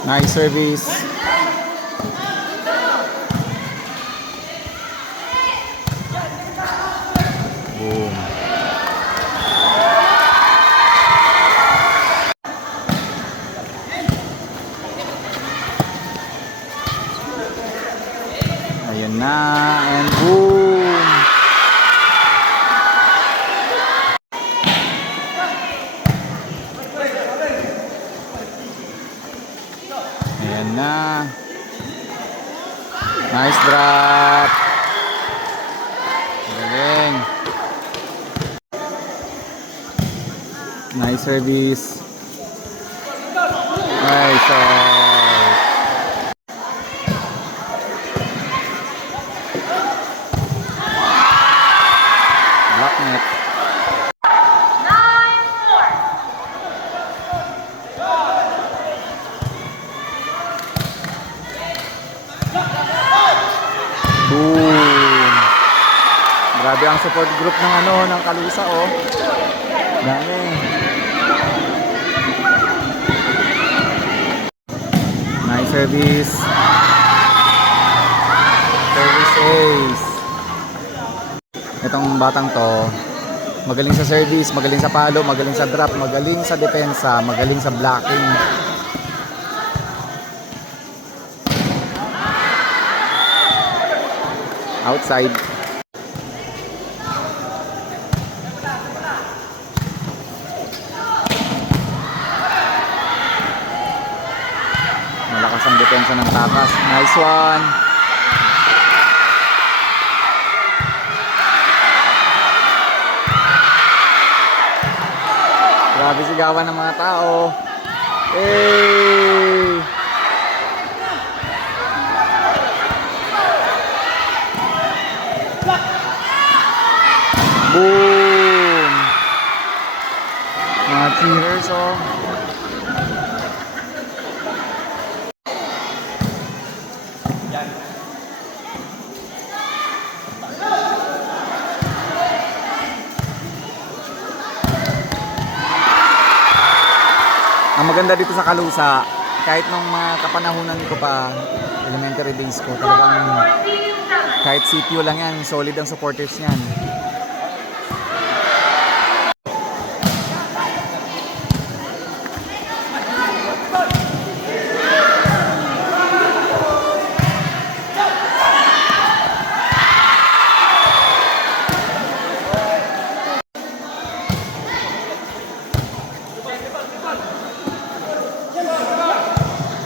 Nice service. Boom. Ayun na, and boom. Ayan na. Nice drop. Galing. Nice service. Nice. Block net. Boom. Grabe ang support group ng ng Kalusa, oh. Dami. Nice service. Service ace. Itong batang to, magaling sa service, magaling sa palo, magaling sa drop, magaling sa depensa, magaling sa blocking. Outside. Malakas ang depensa ng Takas. Nice one. Grabe sigawan ng mga tao. Hey! Boom! Mga cheerers, oh. Ang maganda dito sa Kalusa, kahit nung mga kapanahunan ko pa, elementary days ko, talagang kahit CPO lang yan, solid ang supporters niyan.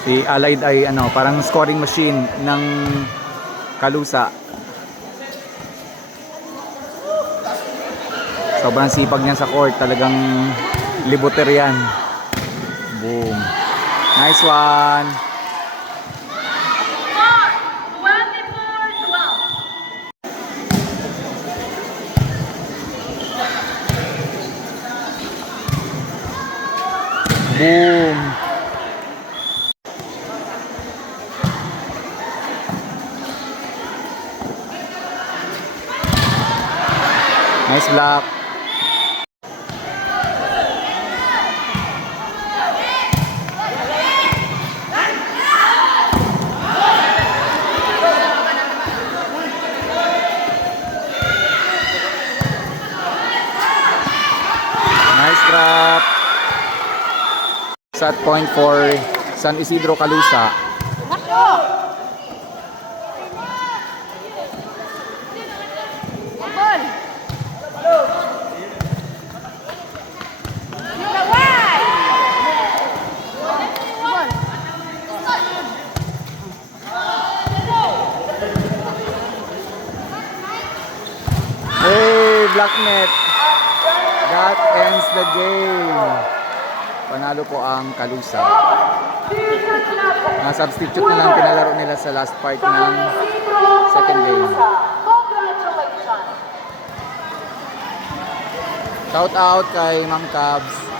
Si Allied ay parang scoring machine ng Kalusa. Sobrang sipag niya sa court, talagang libuter yan. Boom. Nice one. Boom. Nice block. Nice drop. Set point for San Isidro Kalusa. Hey, block net. That ends the game. Panalo po ang Kalusa. Substitute na lang pinalaro nila sa last part ng second game. Shout out kay Ma'am Cabs.